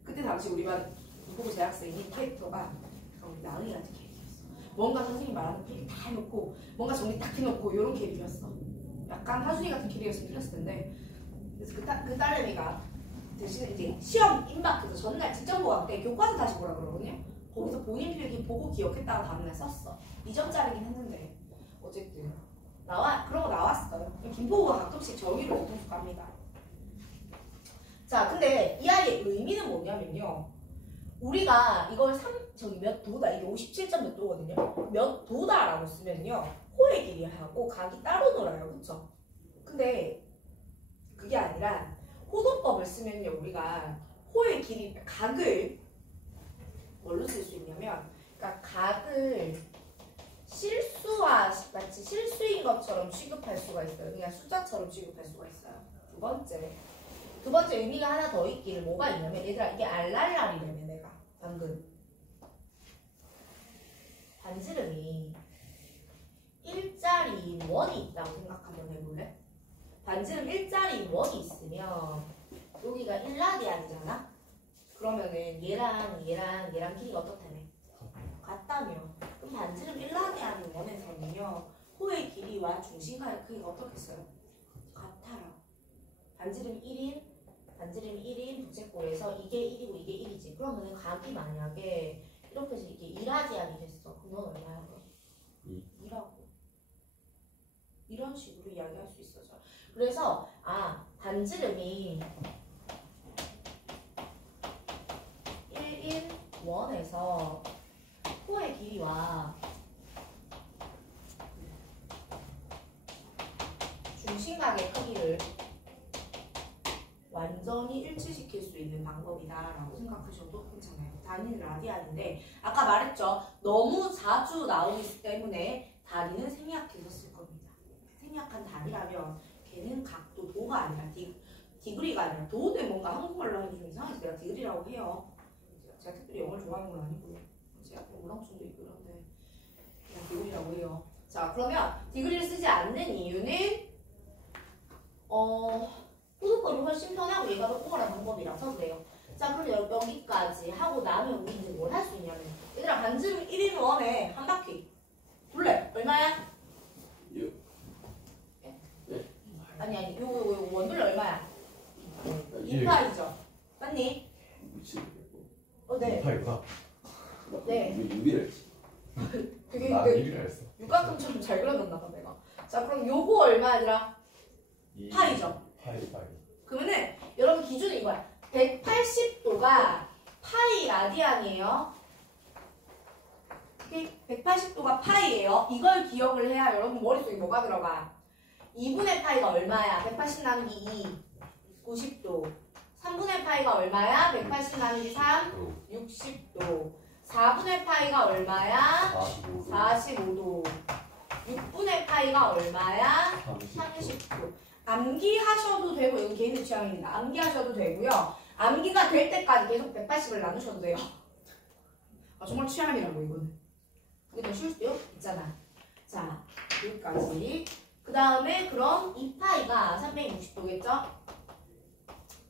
그때 당시 우리 반 이보고 재학생이 캐릭터가 우리 나은이 같은 캐릭터였어. 뭔가 선생님 말하는 필기 다 해놓고 뭔가 정리 딱 해놓고 이런 캐릭터였어. 약간 하순이 같은 캐릭터였으면 틀렸을 텐데 그래서 그 딸내미가 대신에 이제 시험 임박해서 전날 직전 보강 때 교과서 다시 보라 그러거든요. 거기서 본인 필기 보고 기억했다가 다음날 썼어. 2점짜리긴 했는데 어쨌든 그런 거 나왔어요. 김포고가 가끔씩 정의를 보통수 갑니다. 자 근데 이 아이의 의미는 뭐냐면요. 우리가 이걸 몇 도다 이게 57점 몇 도거든요. 몇 도다라고 쓰면요. 호의 길이하고 각이 따로 놀아요. 그쵸? 근데 그게 아니라 호도법을 쓰면요. 우리가 호의 길이 각을 뭘로 쓸 수 있냐면, 그러니까 각을 실수와 마치 실수인 것처럼 취급할 수가 있어요. 그냥 숫자처럼 취급할 수가 있어요. 두 번째 의미가 하나 더 있기를 뭐가 있냐면, 얘들아 이게 알랄랄이라며 내가 방금 반지름이 일자리인 원이 있다고 생각 한번 해볼래? 반지름 일자리인 원이 있으면 여기가 1라디안이잖아? 그러면은 얘랑 길이가 어떻다며? 같다며. 그럼 반지름 1라디안인 원에서는요, 호의 길이와 중심과의 크기가 어떻겠어요? 같아요. 반지름 1인 부채꼴에서 이게 1이고 이게 1이지. 그러면은 각이 만약에 이렇게 해서 이게 2라디안이 됐어. 그럼 넌 얼마야? 그럼? 2라고. 이런 식으로 이야기할 수 있어요. 그래서 반지름이 1인 원에서 호의 길이와 중심각의 크기를 완전히 일치시킬 수 있는 방법이다라고 생각하셔도 괜찮아요. 단위는 라디안인데 아까 말했죠. 너무 자주 나오기 때문에 다리는 생략해서 쓸 겁니다. 생략한 다리라면 걔는 각도 도가 아니라 디그리가 아니라 도인데 뭔가 한국말로 하면 좀 이상해서 내가 디그리라고 해요. 제가 특별히 영어를 좋아하는 건 아니고요. 제가 오랑충도 있고 이런데 그냥 디그리라고 해요. 자, 그러면 디그리를 쓰지 않는 이유는 후두법이 훨씬 편하고 얘가 더 옹알한 방법이라서 그래요. 자, 그럼 여기까지 하고 나면 우리 이제 뭘 할 수 있냐면, 얘들아 반지름 1인 원에 한 바퀴 둘레 얼마야? 6. 아니 요거 원둘레 얼마야? 1. 2파이죠. 맞니? 미치겠고. 네. 2파이구나. 네. 6이라 했지. 되게 난 1이라 했어. 육각형처럼 잘 그려놨나 봐 내가. 자, 그럼 요거 얼마 얘들아? 파이죠. 파이. 그러면은 여러분 기준은 이거야. 180도가 파이 라디안이에요. 180도가 파이예요. 이걸 기억을 해야 여러분 머릿속에 뭐가 들어가? 2분의 파이가 얼마야? 180 나누기 2, 90도. 3분의 파이가 얼마야? 180 나누기 3, 60도. 4분의 파이가 얼마야? 45도. 6분의 파이가 얼마야? 30도. 암기하셔도 되고, 이건 개인의 취향입니다. 암기하셔도 되고요. 암기가 될 때까지 계속 180을 나누셔도 돼요. 정말 취향이라고 이거는. 그게 더 쉬울 수도 있잖아. 자, 여기까지. 그 다음에 그럼 2파이가 360도겠죠?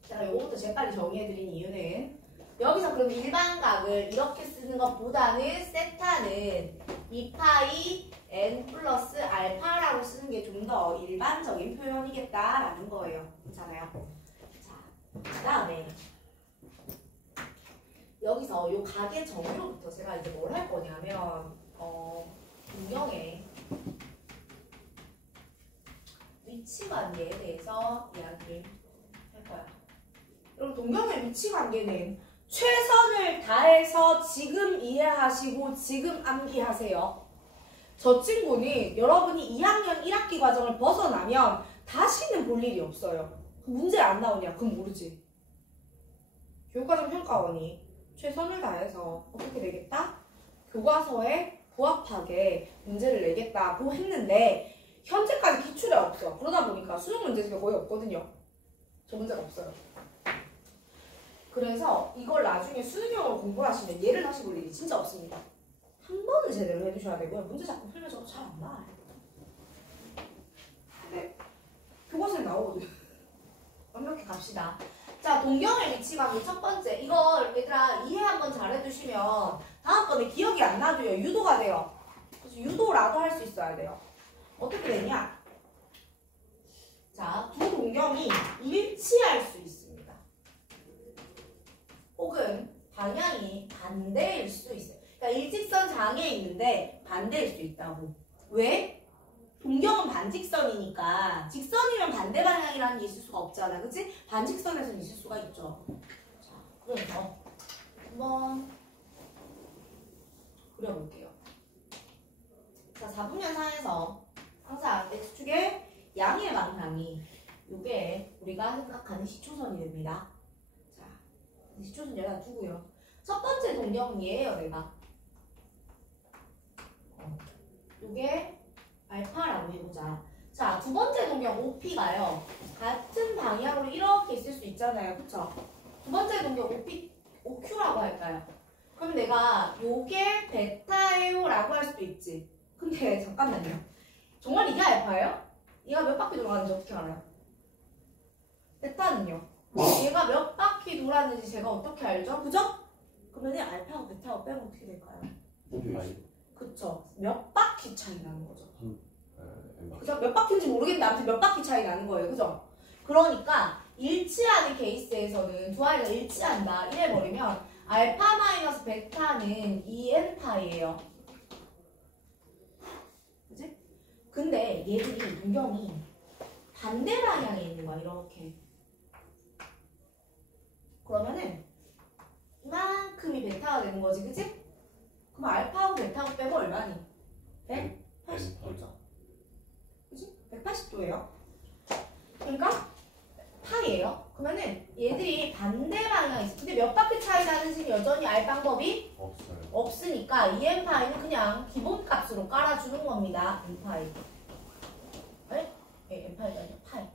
자, 요거부터 제일 빨리 정리해드린 이유는 여기서 그럼 일반각을 이렇게 쓰는 것보다는 세타는 2파이 n 플러스 알파라고 쓰는 게 좀 더 일반적인 표현이겠다라는 거예요. 괜찮아요? 자, 그 다음에 여기서 요 각의 정의로부터 제가 이제 뭘 할 거냐면 동경의 위치관계에 대해서 이야기를 할 거야. 여러분 동경의 위치관계는 최선을 다해서 지금 이해하시고 지금 암기하세요. 저 친구는 여러분이 2학년 1학기 과정을 벗어나면 다시는 볼 일이 없어요. 문제 안 나오냐? 그건 모르지. 교과정 평가원이 최선을 다해서 어떻게 내겠다? 교과서에 부합하게 문제를 내겠다고 했는데 현재까지 기출이 없어. 그러다 보니까 수능 문제집이 거의 없거든요. 저 문제가 없어요. 그래서 이걸 나중에 수능형으로 공부하시면 얘를 다시 볼 일이 진짜 없습니다. 한 번은 제대로 해두셔야 되고요. 문제 자꾸 풀면 저도 잘 안 나와요. 근데 교과서에 나오거든요. 완벽히 갑시다. 자, 동경의 위치관계 첫 번째. 이거 얘들아 이해 한번 잘 해두시면 다음번에 기억이 안 나도요. 유도가 돼요. 그래서 유도라도 할 수 있어야 돼요. 어떻게 되냐? 자, 두 동경이 일치할 수 있습니다. 혹은 방향이 반대일 수 있어요. 그러니까 일직선 장에 있는데 반대일 수 있다고. 왜? 동경은 반직선이니까 직선이면 반대 방향이라는 게 있을 수가 없잖아. 그치? 반직선에서는 있을 수가 있죠. 자, 그래서 한번 그려볼게요. 자, 4분면상에서 항상 X축의 양의 방향이 이게 우리가 생각하는 시초선이 됩니다. 자, 시초선 여기다 두고요. 첫 번째 동경이에요, 내가. 요게 알파라고 해보자. 자, 두 번째 동경 OP가요. 같은 방향으로 이렇게 있을 수 있잖아요. 그쵸? 두 번째 동경 OQ라고 할까요? 그럼 내가 요게 베타예요 라고 할 수도 있지. 근데 잠깐만요. 정말 이게 알파예요? 얘가 몇 바퀴 돌아가는지 어떻게 알아요? 베타는요? 얘가 몇 바퀴 돌았는지 제가 어떻게 알죠? 그죠? 그러면 알파하고 베타하고 빼면 어떻게 될까요? 그쵸? 몇 바퀴 차이 나는 거죠. 그죠? 몇 바퀴인지 모르겠는데 아무튼 몇 바퀴 차이 나는 거예요. 그죠? 그러니까 일치하는 케이스에서는 두 아이가 일치한다 이래버리면 알파 마이너스 베타는 2n파이예요. 그지? 근데 얘들이 동경이 반대 방향에 있는 거야. 이렇게. 그러면은 이만큼이 베타가 되는 거지. 그치? 그럼 알파하고 베타하고 빼면 얼마니? 180도죠. 그치? 180도예요. 그러니까 파이예요. 그러면은 얘들이 반대 방향에 있어. 근데 몇 바퀴 차이 나는지 여전히 알 방법이 없어요. 없으니까 2n파이는 그냥 기본값으로 깔아주는 겁니다. n파이. 네? n파이가 아니라 파이.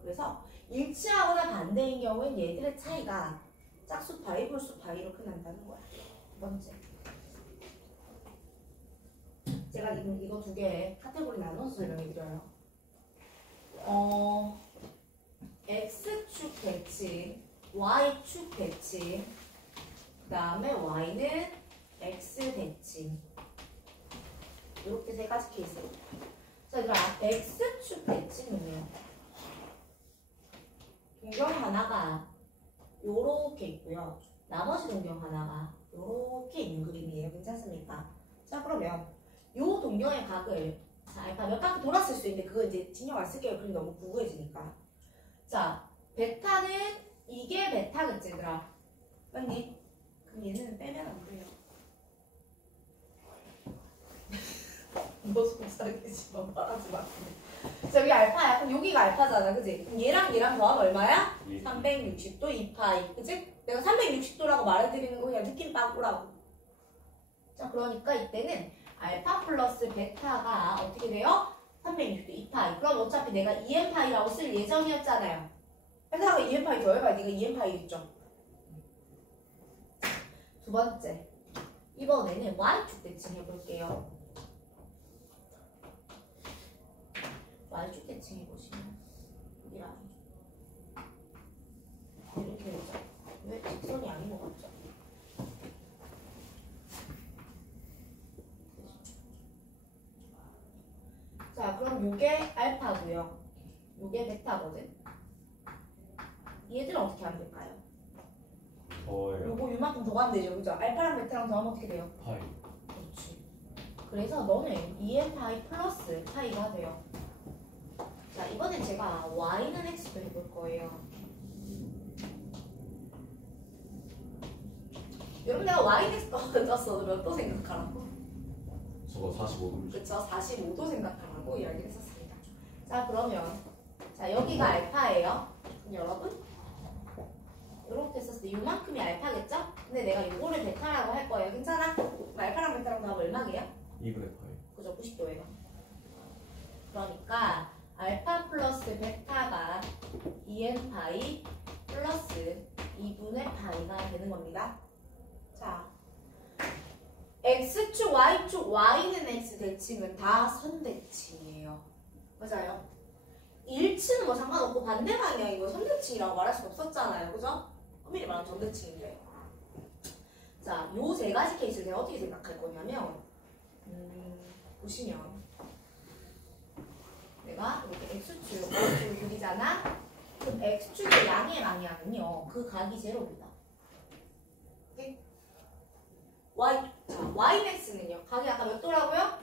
그래서 일치하거나 반대인 경우엔 얘들의 차이가 짝수파이, 홀수파이 이렇게 난다는 거야. 두 번째. 제가 이거 두 개 카테고리 나눠서 설명해드려요. X축 대칭, Y축 대칭, 그 다음에 Y는 X 대칭. 이렇게 세 가지 케이스. 자, 그럼 X축 대칭은요. 동경 하나가 요렇게 있고요. 나머지 동경 하나가 요렇게 있는 그림이에요. 괜찮습니까? 자, 그러면 요 동경의 각을 자, 알파 몇 바퀴 돌았을 수 있는데 그거 이제 신경 안 쓸게요. 그림 너무 구구해지니까. 자, 베타는 이게 베타겠지, 얘들아. 맞니? 그럼 얘는 빼면 안 돼요. 너 속삭이지마, 말하지 마. 자, 여기 알파야. 그럼 여기가 알파잖아, 그지? 그럼 얘랑 더하면 얼마야? 360도 2파이, 그지? 내가 360도라고 말해드리는 거 그냥 느낌 빠꾸라고. 자, 그러니까 이때는 알파 플러스 베타가 어떻게 돼요? 360도 2파이. 그럼 어차피 내가 2n파이라고 쓸 예정이었잖아요. 회사가 2n파이 더해봐야 네가 2n파이겠죠. 두 번째. 이번에는 Y축 대칭 해볼게요. Y축 대칭 해보시면 여기랑 이렇게 되죠. 왜 직선이 아닌 것 같죠? 자, 그럼 요게 알파고요. 요게 베타거든. 얘들은 어떻게 하면 될까요? 더해요. 요거 요만큼 더 가면 되죠, 그죠? 알파랑 베타랑 더하면 어떻게 돼요? 파이. 그렇지. 그래서 너는 2n파이 플러스 파이가 돼요. 자, 이번엔 제가 y는 x도 해볼 거예요. 여러분 내가 y는 x 던졌어도 몇 도 생각하라고? 저거 45도. 그쵸? 45도 생각하라고 이야기를 했었습니다. 자, 그러면 자 여기가 알파예요. 그럼 여러분 이렇게 썼을 때 요만큼이 알파겠죠? 근데 내가 이거를 베타라고 할 거예요. 괜찮아? 그럼 알파랑 베타랑 더하면 얼마게요? 2분의 파이. 그죠? 90도예요. 그러니까 알파 플러스 베타가 2n파이 플러스 2분의 파이가 되는 겁니다. 자, X축, Y축, Y는 X 대칭은 다 선대칭이에요. 맞아요? 일치는 뭐 상관없고 반대 방향이고 선대칭이라고 말할 수 없었잖아요. 그죠? 엄밀히 말하면 전대칭인데. 자, 요 세 가지 케이스를 제가 어떻게 생각할 거냐면 보시면 내가 이렇게 X축, Y축을 그리잖아? 그럼 X축의 양의 방향은요. 그 각이 제로입니다. 오케이? 자, Ymax는요. 각이 아까 몇 도라고요?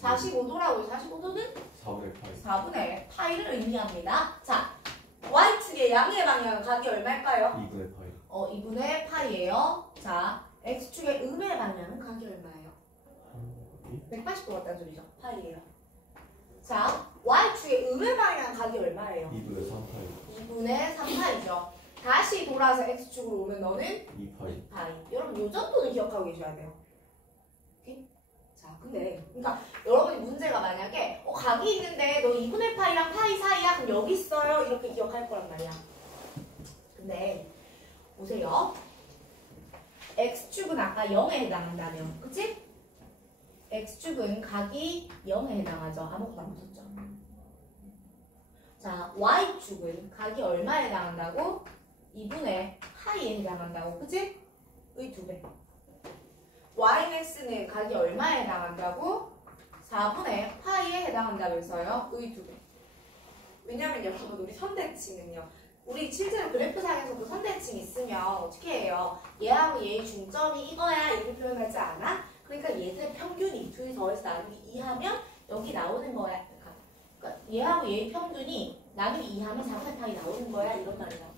45도라고요. 45도는 4분의 파이. 4분의 파이를 의미합니다. 자, Y축의 양의 방향은 각이 얼마일까요? 2분의 파이. 2분의 파이예요. 자, X축의 음의 방향은 각이 얼마예요? 180도 같다는 소리죠. 파이예요. 자, Y축의 음의 방향 각이 얼마예요? 2분의 3파이. 2분의 3파이죠. 다시 돌아서 x축으로 오면 너는 2파이. 파이. 여러분 요 정도는 기억하고 계셔야 돼요. 오케이? 자, 근데 그러니까 여러분이 문제가 만약에 각이 있는데 너 2분의 파이랑 파이 사이야? 그럼 여기 있어요. 이렇게 기억할 거란 말이야. 근데 보세요. x축은 아까 0에 해당한다며. 그치? x축은 각이 0에 해당하죠. 아무것도 안 붙었죠. 자, y축은 각이 얼마에 해당한다고? 2분의 파이에 해당한다고. 그치? 의 2배. yx는 각이 얼마에 해당한다고? 4분의 파이에 해당한다면서요. 의 2배. 왜냐면 여러분 우리 선대칭은요. 우리 실제로 그래프상에서도 선대칭 있으면 어떻게 해요? 얘하고 얘의 중점이 이거야 이렇게 표현하지 않아? 그러니까 얘들의 평균이 둘이 더해서 나누기 2하면 여기 나오는 거야. 그러니까 얘하고 얘의 평균이 나누기 2하면 4분의 파이 나오는 거야 이런 말이야.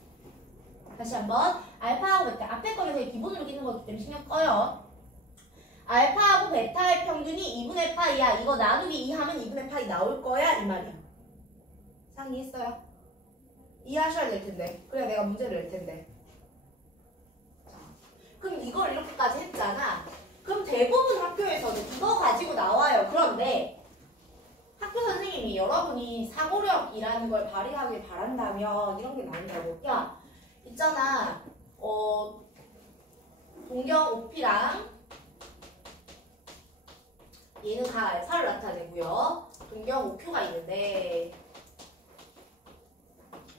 다시 한번 알파하고 베타 앞에 거는 그냥 기본으로 끼는 거기 때문에 신경 꺼요. 알파하고 베타의 평균이 2분의 파이야. 이거 나누기 2 하면 2분의 파이 나올 거야 이 말이야. 상의했어요? 이해하셔야 될 텐데. 그래야 내가 문제를 낼 텐데. 자, 그럼 이걸 이렇게까지 했잖아. 그럼 대부분 학교에서도 이거 가지고 나와요. 그런데 학교 선생님이 여러분이 사고력이라는 걸 발휘하길 바란다면 이런 게 나온다고. 야, 있잖아. 동경 OP랑 얘는 각 알파를 나타내고요. 동경 OQ가 있는데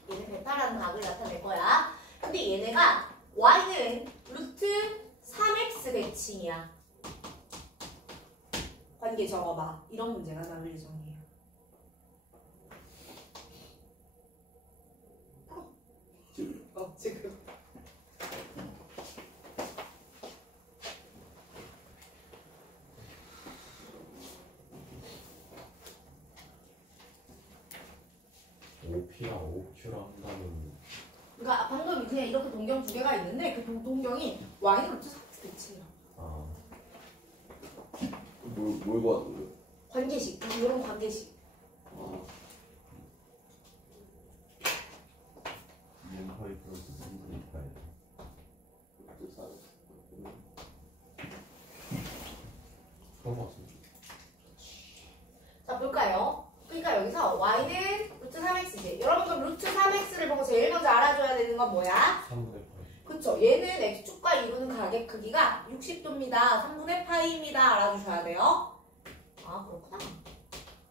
얘는 베타라는 각을 나타낼 거야. 근데 얘네가 y는 루트 3x 대칭이야. 관계 적어봐. 이런 문제가 나올 예정이에요. 지금. OP랑 OQ랑 한다면 그러니까 방금 그냥 이렇게 동경 두 개가 있는데 그 동경이 y는 루트 3x 대칭이야. 아 뭘 구하는 거예요? 관계식. 이런 관계식. 아, 2파이 플러스 3분의 파이. 그런 거 같은데. 자, 볼까요? 그러니까 여기서 y는 루트 3x지. 여러분 그럼 루트 3x를 보고 제일 먼저 알아줘야 되는 건 뭐야? 3분의 파이. 그쵸. 얘는 x축과 이루는 각의 크기가 60도입니다. 3분의 파이입니다. 알아주셔야 돼요. 아, 그렇구나.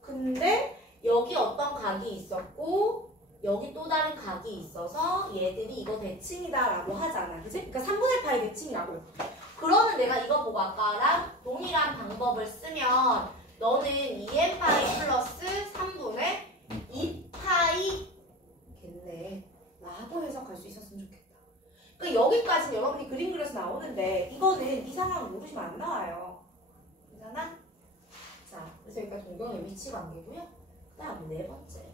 근데 여기 어떤 각이 있었고 여기 또 다른 각이 있어서 얘들이 이거 대칭이다 라고 하잖아. 그치? 그러니까 3분의 파이 대칭이라고요. 그러면 내가 이거 보고 아까랑 동일한 방법을 쓰면 너는 2n파이 플러스 3분의 2파이 겠네 라고 해석할 수 있었으면 좋겠다. 그러니까 여기까지는 여러분이 그림 그려서 나오는데 이거는 이 상황을 모르시면 안 나와요. 괜찮아? 자, 그래서 여기가 동경의 위치 관계고요. 그 다음에 네 번째.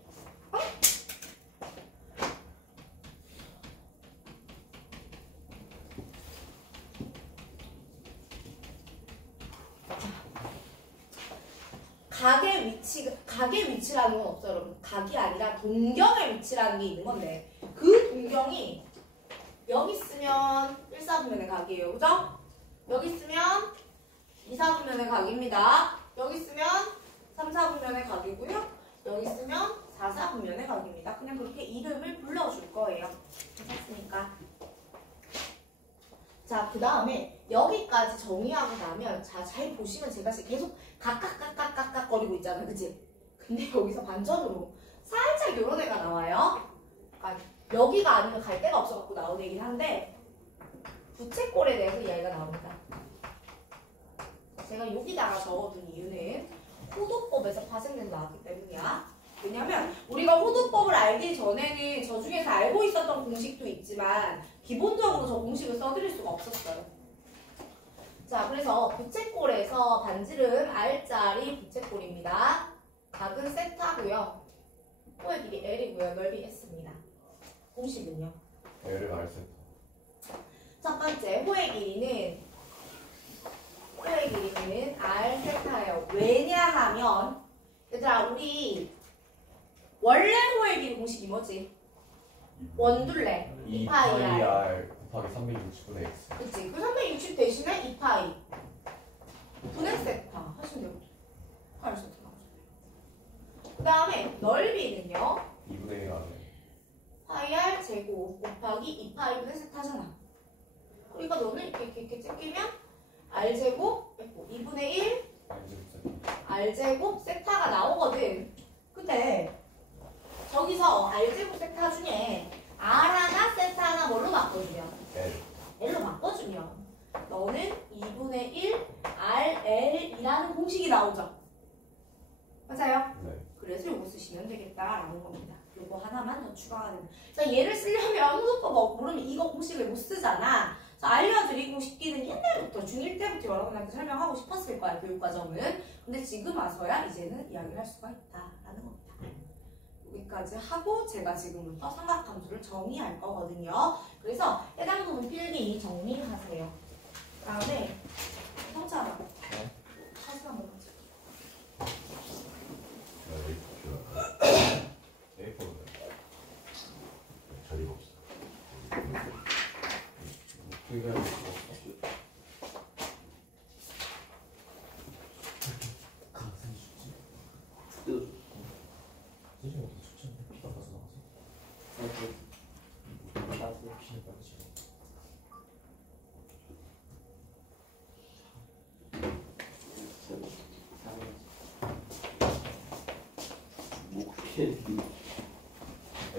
각의 위치라는 건 없어요, 여러분. 각이 아니라 동경의 위치라는 게 있는 건데 그 동경이 여기 있으면 1, 4분면의 각이에요. 그죠? 여기 있으면 2, 4분면의 각입니다. 여기 있으면 3, 4분면의 각이고요. 여기 있으면 4, 4분면의 각입니다. 그냥 그렇게 이름을 불러줄 거예요. 괜찮습니까? 자, 그 다음에 여기까지 정의하고 나면 자, 잘 보시면 제가 계속 각각 거리고 있잖아요. 그치? 근데 여기서 반전으로 살짝 요런 애가 나와요. 그러니까 여기가 아니면 갈 데가 없어갖고 나온 애긴 한데 부채꼴에 대해서 이야기가 나옵니다. 제가 여기다가 적어둔 이유는 호도법에서 파생돼서 나왔기 때문이야. 왜냐면 우리가 호도법을 알기 전에는 저 중에서 알고 있었던 공식도 있지만 기본적으로 저 공식을 써드릴 수가 없었어요. 자, 그래서 부채꼴에서 반지름 R자리 부채꼴입니다. 각은 세타고요. 호의 길이 L이고요. 넓이 S입니다. 공식은요? L을 R세타. 첫 번째, 호의 길이는 R 세타예요. 왜냐하면 얘들아, 우리 원래 호의 길이 공식이 뭐지? 원둘레 2파이 r. 곱하기 360분의 x. 그치? 그 360 대신에 2파이 분의 세타 하시면 되거든요. 파이 세타 나오잖아요. 그 다음에 넓이는요 2분의 1 안에 파이 r 제곱 곱하기 2파이 분의 세타잖아. 그러니까 너는 이렇게 찢기면 r 제곱 2분의 1 r 제곱 세타가 나오거든. 근데 저기서 r 제곱 세타 중에 r 하나 세타 하나 뭘로 바꿔주면 L. L로 바꿔주면 너는 2분의 1 RL이라는 공식이 나오죠. 맞아요? 네. 그래서 이거 쓰시면 되겠다라는 겁니다. 이거 하나만 더 추가가 되는. 자, 얘를 쓰려면 후두법 모르면 이거 공식을 못 쓰잖아. 자, 알려드리고 싶기는 옛날부터 중1 때부터 여러분한테 설명하고 싶었을 거야, 교육과정은. 근데 지금 와서야 이제는 이야기를 할 수가 있다라는 겁니다. 여기까지 하고 제가 지금부터 삼각함수를 정의할 거거든요. 그래서 해당 부분 필기 정리하세요. 그 다음에 성차가 사진 한번 보자. A4는 자리가 없어. 그게 쓰지 못해 수치인데 피가 가서 나와서 피는 빨리 지워. 목회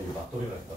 이거 맞돌이라 했다.